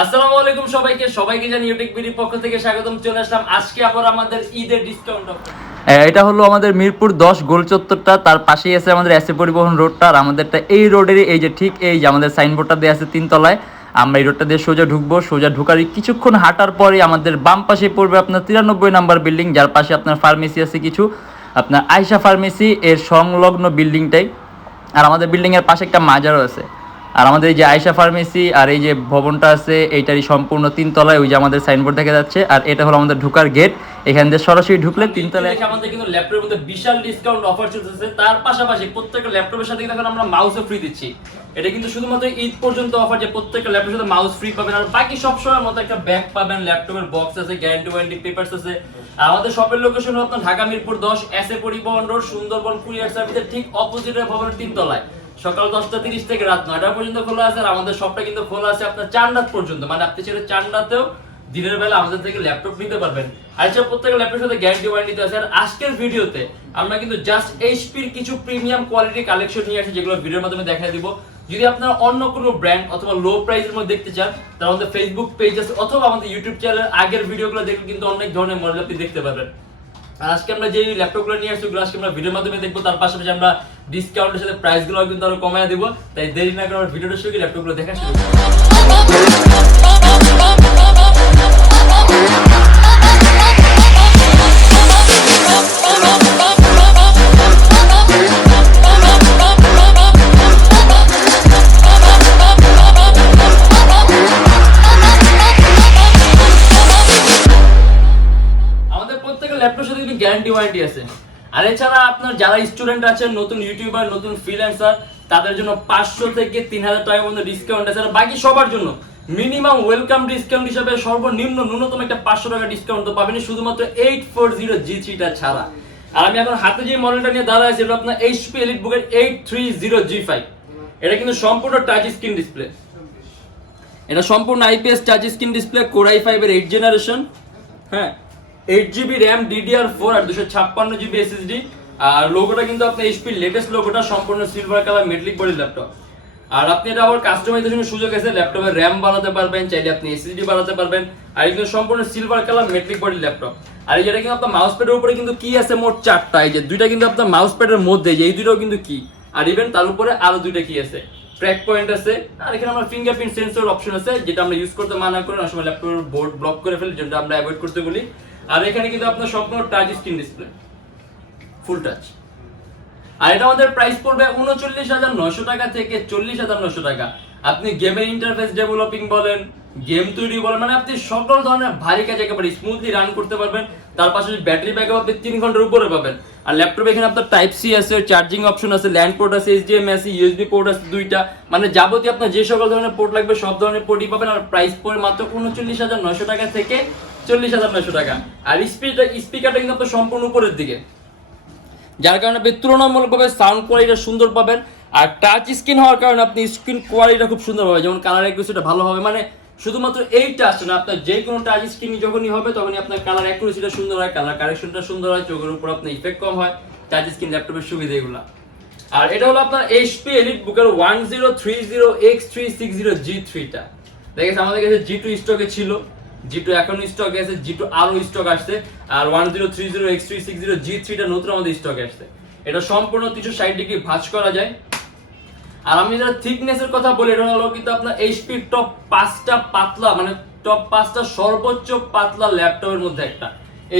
আসসালামু আলাইকুম সবাইকে জানি ইউটেকবিডি পক্ষ থেকে স্বাগতম। চলে আসলাম আজকে আবার আমাদের ঈদের ডিসকাউন্ট অফার। এটা হলো আমাদের মিরপুর 10 গোল চত্বরটা, তার পাশেই আছে আমাদের এসএ পরিবহন রোডটা। আর আমাদেরটা এই রোডেরই এই যে ঠিক এই যে আমাদের সাইনবোর্ডটা দেওয়া আছে 3 তলায়। আমরা এই রোডটা দিয়ে সোজা ঢুকবো, সোজা ঢুকার কিছুক্ষণ হাঁটার পরে আমাদের বাম পাশে পড়বে আপনার 93 নাম্বার বিল্ডিং, যার পাশে আপনার ফার্মেসি আছে কিছু, আপনার আয়শা ফার্মেসি এর সংলগ্ন বিল্ডিংটাই। আর আমাদের বিল্ডিংয়ের পাশে একটা মাজারও আছে। আর আমাদের এই যে আয়শা ফার্মেসি আর এই যে ভবনটা আছে এইটারই সম্পূর্ণ 3 তলায়, ওই যে আমাদের সাইনবোর্ড দেখা যাচ্ছে। আর এটা হলো আমাদের ঢোকার গেট, এখান দিয়ে সরাসরি ঢুকলে 3 তলায় আমাদের কিন্তু ল্যাপটপের মধ্যে বিশাল ডিসকাউন্ট অফার চলতেছে। তার পাশাপাশি প্রত্যেকটা ল্যাপটপের সাথে কিন্তু আমরা মাউসও ফ্রি দিচ্ছি। এটা কিন্তু শুধুমাত্র ঈদ পর্যন্ত অফার, যে প্রত্যেকটা ল্যাপটপের সাথে মাউস ফ্রি পাবেন। আর বাকি সব সময়ের মতো একটা ব্যাগ পাবেন, ল্যাপটপের বক্স আছে, গ্যারান্টি ওয়ারেন্টি পেপারস আছে। আর আমাদের শপের লোকেশন হলো আপনার ঢাকা মিরপুর 10 এসএ পরিবহন রোড, সুন্দরবন কুরিয়ার সার্ভিসের ঠিক অপোজিটের ভবনের 3 তলায়। সকাল 10:30 থেকে রাত 9টা পর্যন্ত খোলা আছে। আর আমাদের শপটা কিন্তু খোলা আছে আপনার চান্নাত পর্যন্ত, মানে আপনি চাইলে চান্নাতেও দিনের বেলা আমাদের থেকে ল্যাপটপ নিতে পারবেন। আর এছাড়া প্রত্যেকটা ল্যাপটপের সাথে গ্যারান্টি ওয়ারেন্টি আছে। আর আজকের ভিডিওতে আমরা কিন্তু জাস্ট এইচপির কিছু প্রিমিয়াম কোয়ালিটি কালেকশন নিয়ে আসি, যেগুলো ভিডিওর মাধ্যমে দেখাই দিব। যদি আপনারা অন্য কোনো ব্র্যান্ড অথবা লো প্রাইসের মধ্যে দেখতে চান, তাহলে আমাদের ফেসবুক পেজ আছে অথবা আমাদের ইউটিউব চ্যানেলের আগের ভিডিওগুলো দেখলে কিন্তু অনেক ধরনের মডেল আপনি দেখতে পাবেন। আর আজকে আমরা যে ল্যাপটপগুলো নিয়ে আসছি, ওগুলো আজকে আমরা ভিডিওর মাধ্যমে দেখবো। তার পাশাপাশি আমরা ডিসকাউন্টের সাথে প্রাইসগুলো কিন্তু আরো কমায় দিব। তাই দেরি না করে আমরা ভিডিওটা শুরু করি, ল্যাপটপগুলো দেখা শুরু করি। ল্যাপটপের সাথে কিন্তু গ্যারান্টি ওয়ারেন্টি আছে। আর এছাড়া আপনার যারা স্টুডেন্ট আছেন, নতুন ইউটিউবার, নতুন ফ্রিল্যান্সার, তাদের জন্য 500 থেকে 3000 টাকা পর্যন্ত ডিসকাউন্ট আছে। আর বাকি সবার জন্য মিনিমাম ওয়েলকাম ডিসকাউন্ট হিসেবে সর্বনিম্ন ন্যূনতম একটা 500 টাকা ডিসকাউন্ট তো পাবেন, শুধুমাত্র 840G3টা ছাড়া। আর আমি এখন হাতে যে মডেলটা নিয়ে দাঁড়ায় আছি, এটা আপনার HP EliteBook-এর 830G5। এটা কিন্তু সম্পূর্ণ টাচ স্ক্রিন ডিসপ্লে, এটা সম্পূর্ণ IPS touch screen display, Core i5-এর 8th generation, হ্যাঁ, 8GB RAM DDR4 আর 256GB SSD। আর লোগোটা কিন্তু আপনার HP লেটেস্ট লোগোটা, সম্পূর্ণ silver colour metallic body laptop. আর আপনি এটা আবার কাস্টমাইজেশনের সুযোগ আছে, ল্যাপটপের RAM বাড়াতে পারবেন, চাইলে আপনি SSD বাড়াতে পারবেন। আর এটা সম্পূর্ণ silver colour metallic body laptop. আর এটা কিন্তু আপনার মাউস প্যাডের উপরে কিন্তু কি আছে মোট 4টা, এই যে দুইটা কিন্তু আপনার মাউস প্যাডের মধ্যে, এই দুইটাও কিন্তু কি, আর ইভেন তার উপরে আরো দুইটা কি আছে, ট্র্যাক পয়েন্ট আছে। আর এখানে আমার ফিঙ্গারপ্রিন্ট সেন্সর অপশন আছে, যেটা আমরা ইউজ করতে মানা করি, অনেক সময় ল্যাপটপের বোর্ড ব্লক করে ফেলি, যেটা আমরা অ্যাভয়েড করতে বলি। আর এখানে কিন্তু আপনার সম্পূর্ণ touch screen display, full touch. আর এটা আমাদের প্রাইস পড়বে 39,900 টাকা থেকে 40,900 টাকা। আপনি গেমের ইন্টারফেস ডেভেলপিং বলেন, গেম তৈরি বলেন, মানে আপনি সকল ধরনের ভারী কাজ একেবারে স্মুথলি রান করতে পারবেন। তার পাশাপাশি ব্যাটারি ব্যাকআপ আপনি 3 ঘন্টার উপরে পাবেন। আর ল্যাপটপে এখানে আপনার টাইপ সি আছে, চার্জিং অপশন আছে, ল্যান্ড পোর্ট আছে, HDMI আছে, USB পোর্ট আছে 2টা, মানে যাবতীয় আপনার যে সকল ধরনের পোর্ট লাগবে সব ধরনের পোর্টই পাবেন। আর প্রাইস পড়ে মাত্র 39,900 টাকা থেকে 40,900 টাকা। আর স্পিকারটা কিন্তু আপনার সম্পূর্ণ উপরের দিকে, যার কারণে আপনি তুলনামূলকভাবে সাউন্ড কোয়ালিটি সুন্দর পাবেন। আর টাচ স্ক্রিন হওয়ার কারণে আপনি স্ক্রিন কোয়ালিটিটা খুব সুন্দর হবে, যেমন কালার অ্যাকুরেসিটা ভালো হবে। মানে শুধুমাত্র এই টাচ না, আপনার যে কোনো টাচ স্ক্রিন যখনই হবে তখনই আপনার কালার অ্যাকুরেসিটা সুন্দর হয়, কালার কারেকশনটা সুন্দর হয়, চোখের উপর আপনার ইফেক্ট কম হয়। টাচ স্ক্রিন ল্যাপটপের সুবিধা এগুলো। আর এটা হলো আপনার HP EliteBook-এর 1030X360G3টা। দেখেন আমাদের কাছে G2 স্টকে ছিল, G2 এখন স্টকে আছে, G2 আরো স্টক আসছে। আর 1030X360G3টা নতুন আমাদের স্টকে আসছে। এটা সম্পূর্ণ 360 ডিগ্রি ভাঁজ করা যায়। আর আমি যারা থিকনেসের কথা বলি, এটা হলো কিন্তু আপনার HP টপ 5টা পাতলা, মানে টপ 5টা সর্বোচ্চ পাতলা ল্যাপটপের মধ্যে একটা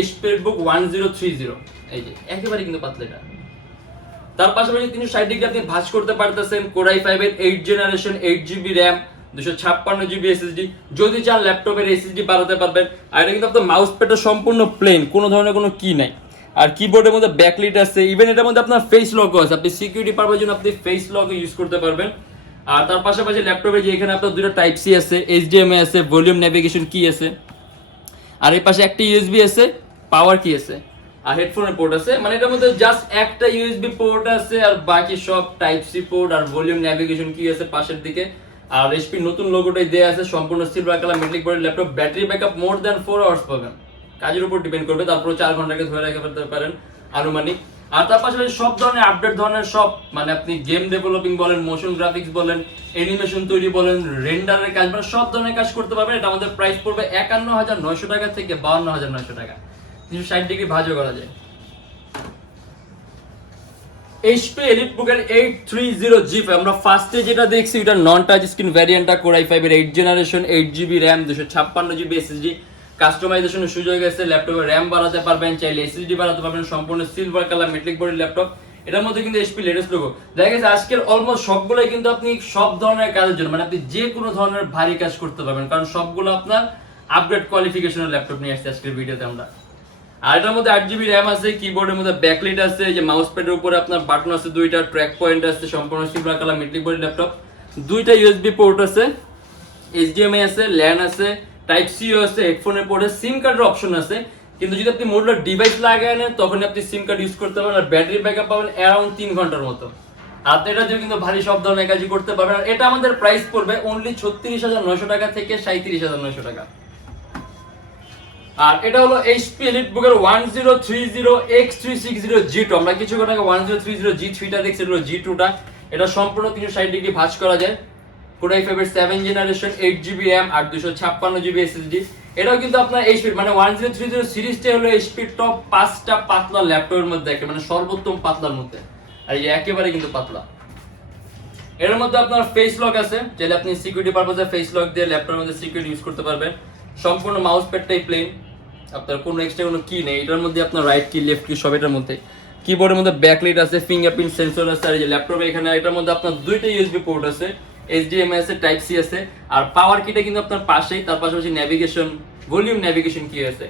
HP EliteBook 1030, এই যে একেবারে কিন্তু পাতলা এটা। তার পাশাপাশি 360 ডিগ্রি আপনি ভাঁজ করতে পারতেছেন। Core i5-এর 8th generation, 8GB RAM, 256GB SSD, যদি চান ল্যাপটপের SSD বাড়াতে পারবেন। আর এটা কিন্তু আপনার মাউস প্যাডটা সম্পূর্ণ প্লেন, কোনো ধরনের কোনো কি নাই। আর কিবোর্ডের মধ্যে ব্যাকলিট আছে, ইভেন এটার মধ্যে আপনার ফেস লকও আছে, আপনি সিকিউরিটি পারপাসের জন্য আপনি ফেস লক ইউজ করতে পারবেন। আর তার পাশাপাশি ল্যাপটপে যে এখানে আপনার দুটো টাইপ সি আছে, HDMI আছে, ভলিউম নেভিগেশন কি আছে, আর এই পাশে একটা USB আছে, পাওয়ার কি আছে, আর হেডফোনের পোর্ট আছে। মানে এটার মধ্যে জাস্ট একটা USB পোর্ট আছে, আর বাকি সব টাইপ সি পোর্ট আর ভলিউম নেভিগেশন কি আছে পাশের দিকে। আর HP নতুন লোগোটাই দেয়া আছে, সম্পূর্ণ silver colour metallic body laptop. Battery backup more than 4 hours পাবেন, কাজের উপর ডিপেন্ড করবে, তারপর 4 ঘন্টাকে ধরে রাখতে পারেন আনুমানিক। আর তার পাশাপাশি সব ধরনের আপডেট ধরনের সব মানে আপনি গেম ডেভেলপিং বলেন, মোশন গ্রাফিক্স বলেন, অ্যানিমেশন তৈরি বলেন, রেন্ডারের কাজ মানে সব ধরনের কাজ করতে পারবেন। এটা আমাদের প্রাইস পড়বে ৫১,৯০০ টাকা থেকে ৫২,৯০০ টাকা, ৩৬০ ডিগ্রি ভাঁজও করা যায়। HP EliteBook এর 830G5 আমরা ফার্স্টে যেটা দেখছি এটা নন টাচ স্ক্রিন ভ্যারিয়েন্টটা Core i5 এর 8 generation, 8GB RAM, 256GB SSD, কাস্টমাইজেশনের সুযোগ আছে। ল্যাপটপে RAM বাড়াতে পারবেন, চাইলে SSD বাড়াতে পারবেন। সম্পূর্ণ silver colour metallic body laptop, এটার মধ্যে কিন্তু HP লেটেস্ট লোগো। দেখা গেছে আজকের অলমোস্ট সবগুলোই কিন্তু আপনি সব ধরনের কাজের জন্য মানে আপনি যে কোনো ধরনের ভারী কাজ করতে পারবেন, কারণ সবগুলো আপনার আপগ্রেড কোয়ালিফিকেশনের ল্যাপটপ নিয়ে আসছে আজকের ভিডিওতে আমরা। আর এটার মধ্যে 8GB RAM আছে, কিবোর্ডের মধ্যে ব্যাকলাইট আছে, যে মাউস প্যাডের উপরে আপনার বাটন আছে দুইটা, ট্র্যাক পয়েন্ট আছে, সম্পূর্ণ silver colour metallic body laptop, দুইটা USB পোর্ট আছে, HDMI আছে, LAN আছে, টাইপ সি আছে, হেডফোনের পোর্ট আছে, সিম কার্ডের অপশন আছে। কিন্তু যদি আপনি মডুলার ডিভাইস লাগায় নেন তখন আপনি সিম কার্ড ইউজ করতে পারবেন। আর ব্যাটারি ব্যাকআপ পাবেন অ্যারাউন্ড 3 ঘন্টার মতো। আর এটা দিয়ে কিন্তু ভারী সব ধরনের কাজই করতে পারবেন। আর এটা আমাদের প্রাইস পড়বে অনলি ৩৬,৯০০ টাকা থেকে ৩৭,৯০০ টাকা। আর এটা হলো HP EliteBook এর 1030X360G2। আমরা কিছুক্ষণ আগে 1030G3টা দেখছি, এটা হলো G2 টা। এটা সম্পূর্ণ ৩৬০ ডিগ্রি ভাঁজ করা যায়। Core i5 এর 7 জেনারেশন, 8GB RAM আর 256GB SSD। এটাও কিন্তু আপনার HP মানে 1030 সিরিজটাই হলো HP টপ 5টা পাতলা ল্যাপটপের মধ্যে একটা, মানে সর্বোত্তম পাতলার মধ্যে। আর এই একেবারে কিন্তু পাতলা। এর মধ্যে আপনার ফেস লক আছে, চাইলে আপনি সিকিউরিটি পারপাসে ফেস লক দিয়ে ল্যাপটপের মধ্যে সিকিউরিটি ইউজ করতে পারবেন। সম্পূর্ণ মাউস প্যাডটাই প্লেন, আপনার কোনো এক্সট্রা কোনো কি নেই। এটার মধ্যে আপনার রাইট কি লেফট কি সব এটার মধ্যে। কিবোর্ডের মধ্যে ব্যাকলাইট আছে, ফিঙ্গারপ্রিন্ট সেন্সর আছে। আর এই যে ল্যাপটপে এখানে এটার মধ্যে আপনার দুইটা USB পোর্ট আছে, HDMI আছে, টাইপ সি আছে। আর পাওয়ার কিটা কিন্তু আপনার পাশেই, তার পাশাপাশি নেভিগেশন, ভলিউম নেভিগেশন কি আছে।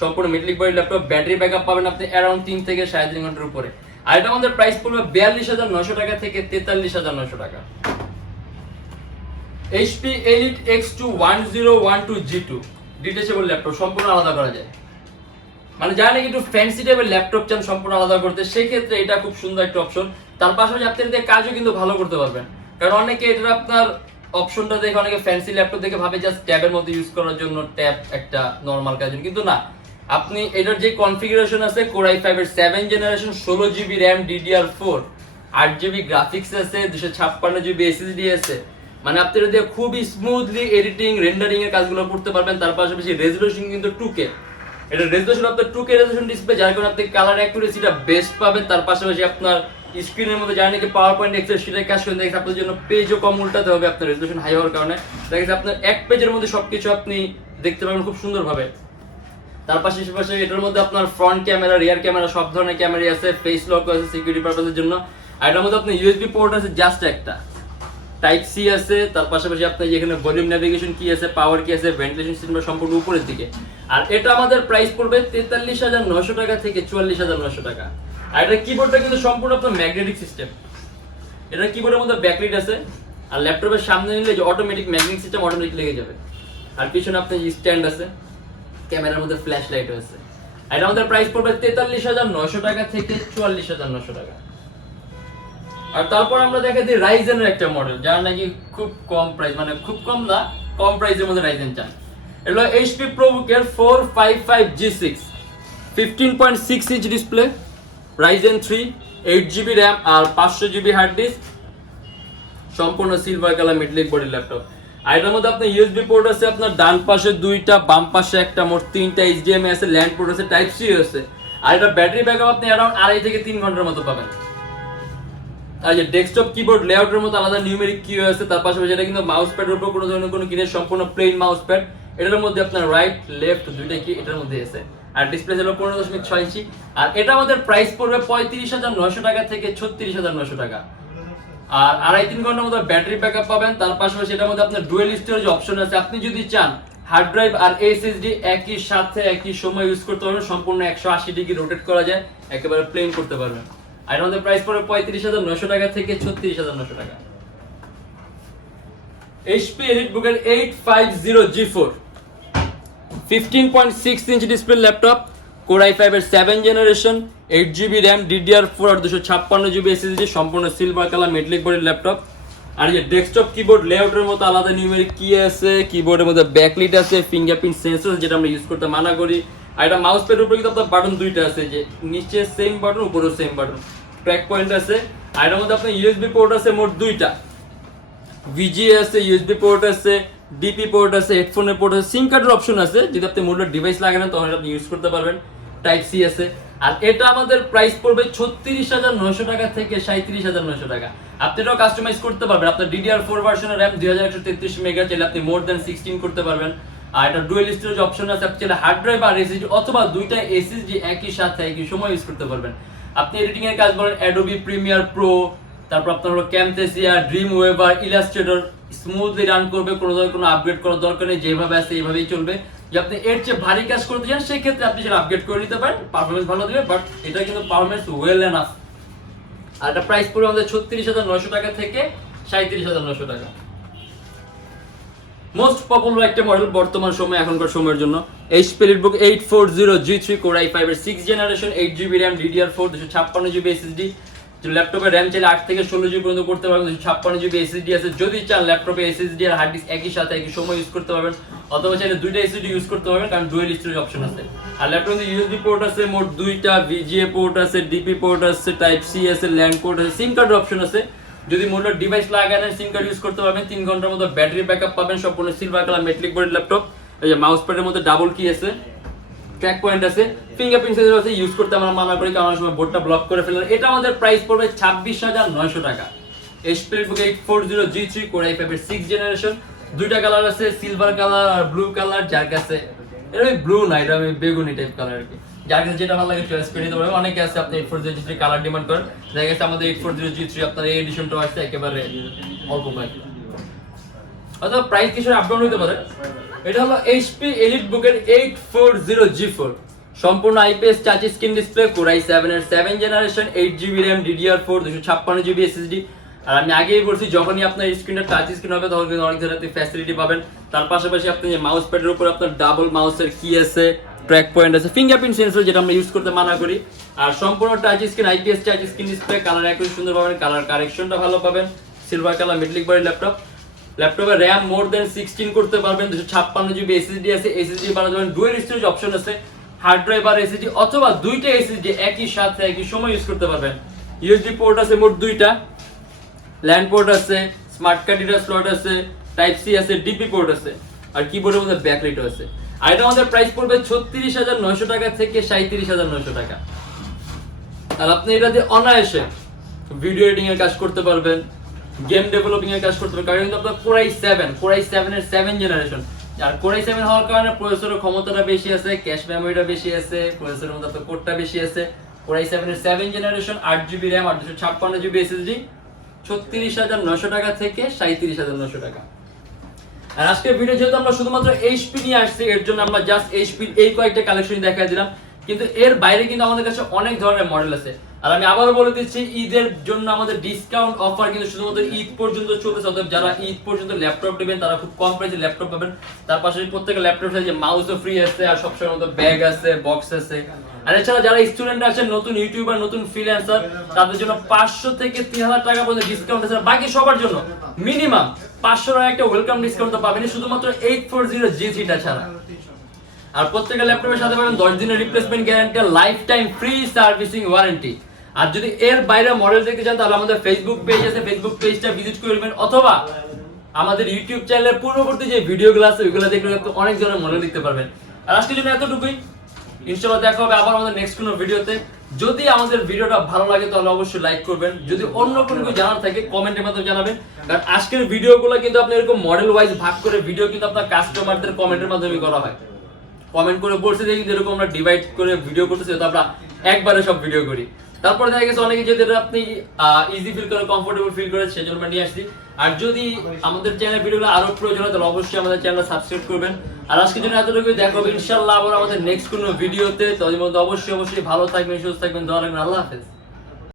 সম্পূর্ণ metallic body laptop, battery backup পাবেন আপনি অ্যারাউন্ড 3 থেকে 3.5 ঘন্টার উপরে। আর এটা আমাদের প্রাইস পড়বে ৪২,৯০০ টাকা থেকে ৪৩,৯০০ টাকা। HP Elite X2 1012G2 detachable laptop, সম্পূর্ণ আলাদা করা যায়। মানে যারা নাকি একটু ফ্যান্সি টাইপের ল্যাপটপ চান সম্পূর্ণ আলাদা করতে, সেক্ষেত্রে এটা খুব সুন্দর একটা অপশন। তার পাশাপাশি আপনি এতে কাজও কিন্তু ভালো করতে পারবেন, কারণ অনেকে এটা আপনার অপশনটা দেখে অনেকে ফ্যান্সি ল্যাপটপ দেখে ভাবে জাস্ট ট্যাবের মধ্যে ইউজ করার জন্য, ট্যাব একটা নরমাল কাজের, কিন্তু না। আপনি এটার যে কনফিগারেশন আছে Core i5 এর 7 generation, 16GB RAM, DDR4, 8GB graphics আছে, 256GB SSD আছে। মানে আপনি এটা দিয়ে খুবই স্মুথলি এডিটিং, রেন্ডারিং এর কাজগুলো করতে পারবেন। তার পাশাপাশি রেজোলিউশন কিন্তু 2K, এটা রেজোলিউশন আপনার 2K রেজোলিউশন ডিসপ্লে, যার কারণে আপনি কালার অ্যাকুরেসিটা বেস্ট পাবেন। তার পাশাপাশি আপনার স্ক্রিনের মধ্যে যারা নাকি পাওয়ার পয়েন্ট এক্সেল সেটাই কাজ করে দেখেন, আপনার জন্য পেজও কম উল্টাতে হবে আপনার রেজোলিউশন হাই হওয়ার কারণে। দেখেন আপনার এক পেজের মধ্যে সবকিছু আপনি দেখতে পাবেন খুব সুন্দরভাবে। তার পাশাপাশি এটার মধ্যে আপনার ফ্রন্ট ক্যামেরা, রিয়ার ক্যামেরা সব ধরনের ক্যামেরাই আছে, ফেস লক আছে সিকিউরিটি পারপাসের জন্য। আর এটার মধ্যে আপনার USB পোর্ট আছে জাস্ট একটা, টাইপ সি আছে। তার পাশাপাশি আপনার যেখানে ভলিউম নেভিগেশন কি আছে, পাওয়ার কি আছে, ভেন্টিলেশন সিস্টেম সম্পূর্ণ উপরের দিকে। আর এটা আমাদের প্রাইস পড়বে ৪৩,৯০০ টাকা থেকে ৪৪,৯০০ টাকা। আর এটা কিবোর্ডটা কিন্তু সম্পূর্ণ আপনার ম্যাগনেটিক সিস্টেম। এটা কিবোর্ডের মধ্যে ব্যাকলাইট আছে, আর ল্যাপটপের সামনে নিলে যে অটোমেটিক ম্যাগনেটিক সিস্টেম অটোমেটিক লেগে যাবে। আর পিছনে আপনার স্ট্যান্ড আছে, ক্যামেরার মধ্যে ফ্ল্যাশ লাইট আছে। আর এটা আমাদের প্রাইস পড়বে ৪৩,৯০০ টাকা থেকে ৪৪,৯০০ টাকা। আর তারপর আমরা দেখা দিই রাইজেনের একটা মডেল, যার নাকি খুব কম প্রাইস, মানে খুব কম না, কম প্রাইসের মধ্যে রাইজেন চান। এটা হলো HP ProBook এর 455G6, 15.6 inch display, Ryzen 3, 8GB RAM আর 500GB হার্ড ডিস্ক, সম্পূর্ণ silver colour metallic body laptop. আর এটার মধ্যে আপনার USB পোর্ট আছে আপনার ডান পাশে দুইটা, বাম পাশে একটা, মোট 3টা HDMI আছে, LAN পোর্ট আছে, টাইপ সি আছে। আর এটা ব্যাটারি ব্যাকআপ আপনি অ্যারাউন্ড 2.5 থেকে 3 ঘন্টার মতো পাবেন। আর যে ডেস্কটপ কিবোর্ড লেআউটের মতো আলাদা নিউমেরিক কি আছে। তার পাশাপাশি এটা কিন্তু মাউস প্যাডের উপর কোনো ধরনের কোনো কিনের, সম্পূর্ণ প্লেন মাউস প্যাড। এটার মধ্যে আপনার রাইট লেফট দুইটা কি এটার মধ্যে আছে। আর ডিসপ্লে হলো 15.6 ইঞ্চি। আর এটা আমাদের প্রাইস পড়বে ৩৫,৯০০ টাকা থেকে ৩৬,৯০০ টাকা। আর 2.5-3 ঘন্টার মতো ব্যাটারি ব্যাকআপ পাবেন। তার পাশাপাশি এটার মধ্যে আপনার ডুয়েল স্টোরেজ অপশন আছে, আপনি যদি চান হার্ড ড্রাইভ আর SSD একই সাথে একই সময় ইউজ করতে পারবেন, সম্পূর্ণ 180 ডিগ্রি রোটেট করা যায়, একেবারে প্লেন করতে পারবেন। আর আমাদের প্রাইস পড়বে ৩৫,৯০০ টাকা থেকে ৩৬,৯০০ টাকা। HP EliteBook এর 850G4, 15.6 inch display laptop, Core i5 এর 7 জেনারেশন, 8GB RAM, DDR4 আর 256GB SSD, সম্পূর্ণ silver colour metallic body laptop. আর এই যে ডেস্কটপ কিবোর্ড লেআউটের মতো আলাদা নিউমেরিক কি আছে, কিবোর্ডের মধ্যে ব্যাকলাইট আছে, ফিঙ্গারপ্রিন্ট সেন্সর যেটা আমরা ইউজ করতে মানা করি, আর এটা মাউস প্যাডের উপরে কিন্তু আপনার বাটন দুইটা আছে, যে নিচে সেম বাটন উপরেও সেম বাটন, ট্র্যাক পয়েন্ট আছে। আর এটার মধ্যে আপনার ইউএসবি পোর্ট আছে মোট দুইটা, ভিজিএ আছে, ইউএসবি পোর্ট আছে, ডিপি পোর্ট আছে, হেডফোনের পোর্ট আছে, সিম কার্ডের অপশন আছে, যদি আপনি মোটর ডিভাইস লাগান তখন আপনি ইউজ করতে পারবেন। টাইপ সি আছে। আর এটা আমাদের প্রাইস পড়বে 36,900 টাকা থেকে 37,900 টাকা। আপনি এটাও কাস্টমাইজ করতে পারবেন, আপনার DDR4 ভার্সনের RAM 2133 মেগা চাইলে আপনি মোর দ্যান 16 করতে পারবেন। আর এটা ডুয়েল স্টোরেজ অপশন আছে, আপনি চাইলে হার্ড ড্রাইভ আর এসএসডি অথবা দুইটা এসএসডি একই সাথে একই সময় ইউজ করতে পারবেন। আপনি এডিটিং এর কাজ বলেন অ্যাডোবি প্রিমিয়ার প্রো, তারপর আপনার হলো Camtasia, Dreamweaver, Illustrator smoothly run করবে, কোনো ধরনের কোনো আপগ্রেড করার দরকার নেই, যেভাবে আছে এইভাবেই চলবে। যে আপনি এর চেয়ে ভারী কাজ করতে চান সেই ক্ষেত্রে আপনি সেটা আপগ্রেড করে নিতে পারেন, পারফরমেন্স ভালো দিবে, বাট এটা কিন্তু পারফরমেন্স ওয়েল এনাফ। আর এটা প্রাইস পড়বে আমাদের 36,900 টাকা থেকে 37,900 টাকা। মোস্ট পপুলার একটা মডেল বর্তমান সময় এখনকার সময়ের জন্য HP EliteBook 840G3 Core i5 এর 6th generation, 8GB RAM, DDR4, 256GB SSD। ল্যাপটপে র্যাম চাইলে 8 থেকে 16GB পর্যন্ত করতে পারবেন, 256GB SSD আছে। যদি চান ল্যাপটপে SSD আর হার্ড ডিস্ক একই সাথে একই সময় ইউজ করতে পারবেন, অথবা চাইলে দুইটা SSD ইউজ করতে পারবেন, কারণ ডুয়েল স্টোরেজ অপশন আছে। আর ল্যাপটপে ইউএসবি পোর্ট আছে মোট দুইটা, VGA পোর্ট আছে, ডিপি পোর্ট আছে, টাইপ সি আছে, ল্যান্ড পোর্ট আছে, সিম কার্ডের অপশন আছে। যদি মোটর ডিভাইস লাগান সিম কার্ড ইউজ করতে পারবেন, 3 ঘন্টার মতো ব্যাটারি ব্যাকআপ পাবেন। সম্পূর্ণ সিলভার কালার মেটালিক বডির ল্যাপটপ। এই যে মাউস প্যাডের মধ্যে ডাবল কি আছে, ট্র্যাক পয়েন্ট আছে, ফিঙ্গারপ্রিন্ট সেন্সর আছে, ইউজ করতে আমরা মানা করি কারণ অনেক সময় বোর্ডটা ব্লক করে ফেলেন। এটা আমাদের প্রাইস পড়বে 26,900 টাকা। HP EliteBook 840G3 Core i5 এর 6th জেনারেশন, দুইটা কালার আছে, সিলভার কালার আর ব্লু কালার। যার কাছে এটা ব্লু না, এটা বেগুনি টাইপ কালার আর কি, যার কাছে যেটা ভালো লাগে চয়েস করে নিতে পারবেন। অনেকে আছে আপনি 840G3 কালার ডিমান্ড করেন, দেখা গেছে আমাদের 840G3 আপনার এই এডিশনটা আসছে একেবারে অল্প প্রাইস, অথবা প্রাইস কিছু আপ ডাউন হতে পারে। এটা হলো HP EliteBook এর 840G4, সম্পূর্ণ IPS touch screen display, Core i7 এর 7th generation, 8GB RAM, DDR4, 256GB SSD। আর আমি আগেই বলছি যখনই আপনার স্ক্রিনটা টাচ স্ক্রিন হবে তখন কিন্তু অনেক ধরনের ফ্যাসিলিটি পাবেন। তার পাশাপাশি আপনি যে মাউস প্যাডের উপর আপনার ডাবল মাউসের কি আছে, ট্র্যাক পয়েন্ট আছে, ফিঙ্গারপ্রিন্ট সেন্সর যেটা আমরা ইউজ করতে মানা করি। আর সম্পূর্ণ touch screen IPS touch screen display, colour একটু সুন্দর পাবেন, কালার কারেকশনটা ভালো পাবেন, silver colour metallic body laptop. ল্যাপটপে RAM মোর দ্যান 16 করতে পারবেন, 256GB SSD আছে, SSD বাড়াতে পারবেন, ডুয়েল স্টোরেজ অপশন আছে, হার্ড ড্রাইভ আর SSD অথবা দুইটা SSD একই সাথে একই সময় ইউজ করতে পারবেন। ইউএসবি পোর্ট আছে মোট দুইটা, ল্যান্ড পোর্ট আছে, স্মার্ট কার্ড রিডার স্লট আছে, টাইপ সি আছে, ডিপি পোর্ট আছে, আর কিবোর্ডের মধ্যে ব্যাকলাইটও আছে। আর এটা আমাদের প্রাইস পড়বে 36,900 টাকা থেকে 37,900 টাকা। আর আপনি এটা দিয়ে অনায়াসে ভিডিও এডিটিং এর কাজ করতে পারবেন, গেম ডেভেলপিং এর কাজ করতে পারবেন, কারণ কিন্তু আপনার Core i7 এর 7th জেনারেশন। আর Core i7 হওয়ার কারণে প্রসেসরের ক্ষমতাটা বেশি আছে, ক্যাশ মেমোরিটা বেশি আছে, প্রসেসরের মধ্যে আপনার কোডটা বেশি আছে। Core i7 এর 7th জেনারেশন, 8GB RAM আর 256GB SSD, 36,900 টাকা থেকে 37,900 টাকা। আর আজকের ভিডিও যেহেতু আমরা শুধুমাত্র HP নিয়ে আসছি, এর জন্য আমরা জাস্ট HP এই কয়েকটা কালেকশন দেখাই দিলাম, কিন্তু এর বাইরে কিন্তু আমাদের কাছে অনেক ধরনের মডেল আছে। আর আমি আবারও বলে দিচ্ছি, ঈদের জন্য আমাদের ডিসকাউন্ট অফার কিন্তু শুধুমাত্র ঈদ পর্যন্ত চলতেছে। অতএব যারা ঈদ পর্যন্ত ল্যাপটপ নেবেন তারা খুব কম প্রাইসে ল্যাপটপ পাবেন। তার পাশাপাশি প্রত্যেকটা ল্যাপটপের সাথে মাউসও ফ্রি আছে, আর সবসময় মতো ব্যাগ আছে, বক্স আছে। আর এছাড়া যারা স্টুডেন্ট আছেন, নতুন ইউটিউবার, নতুন ফ্রিল্যান্সার, তাদের জন্য 500 থেকে 3000 টাকা পর্যন্ত ডিসকাউন্ট আছে। বাকি সবার জন্য মিনিমাম 500 টাকা একটা ওয়েলকাম ডিসকাউন্ট তো পাবেন, শুধুমাত্র 840G3 টা ছাড়া। আর প্রত্যেকটা ল্যাপটপের সাথে পাবেন 10 দিনের replacement guarantee, lifetime free servicing warranty. আর যদি এর বাইরে মডেল দেখতে চান তাহলে আমাদের ফেসবুক পেজ আছে, ফেসবুক পেজটা ভিজিট করবেন, অথবা আমাদের ইউটিউব চ্যানেলের পূর্ববর্তী যে ভিডিওগুলো আছে ওইগুলো দেখলে অনেক ধরনের মডেল দেখতে পারবেন। আর আজকের জন্য এতটুকুই, ইনশাআল্লাহ দেখা হবে আবার আমাদের নেক্সট কোনো ভিডিওতে। যদি আমাদের ভিডিওটা ভালো লাগে তাহলে অবশ্যই লাইক করবেন, যদি অন্য কোনো কিছু জানার থাকে কমেন্টের মাধ্যমে জানাবেন। কারণ আজকের ভিডিওগুলো কিন্তু আপনি এরকম মডেল ওয়াইজ ভাগ করে ভিডিও কিন্তু আপনার কাস্টমারদের কমেন্টের মাধ্যমে করা হয়। কমেন্ট করে বলছে যে কিন্তু এরকম আমরা ডিভাইড করে ভিডিও করতেছি, তো আমরা একবারে সব ভিডিও করি। তারপরে দেখা গেছে অনেকে যদি আপনি ইজি ফিল করে, কমফোর্টেবল ফিল করে, সেজন্য আমরা নিয়ে আসছি। আর যদি আমাদের চ্যানেলের ভিডিওগুলো আরো প্রয়োজন হয় তাহলে অবশ্যই আমাদের চ্যানেলটা সাবস্ক্রাইব করবেন। আর আজকের জন্য এতটুকুই, দেখা হবে ইনশাআল্লাহ আবার আমাদের নেক্সট কোনো ভিডিওতে। তো অবশ্যই ভালো থাকবেন, সুস্থ থাকবেন, দোয়া রাখবেন। আল্লাহ হাফেজ।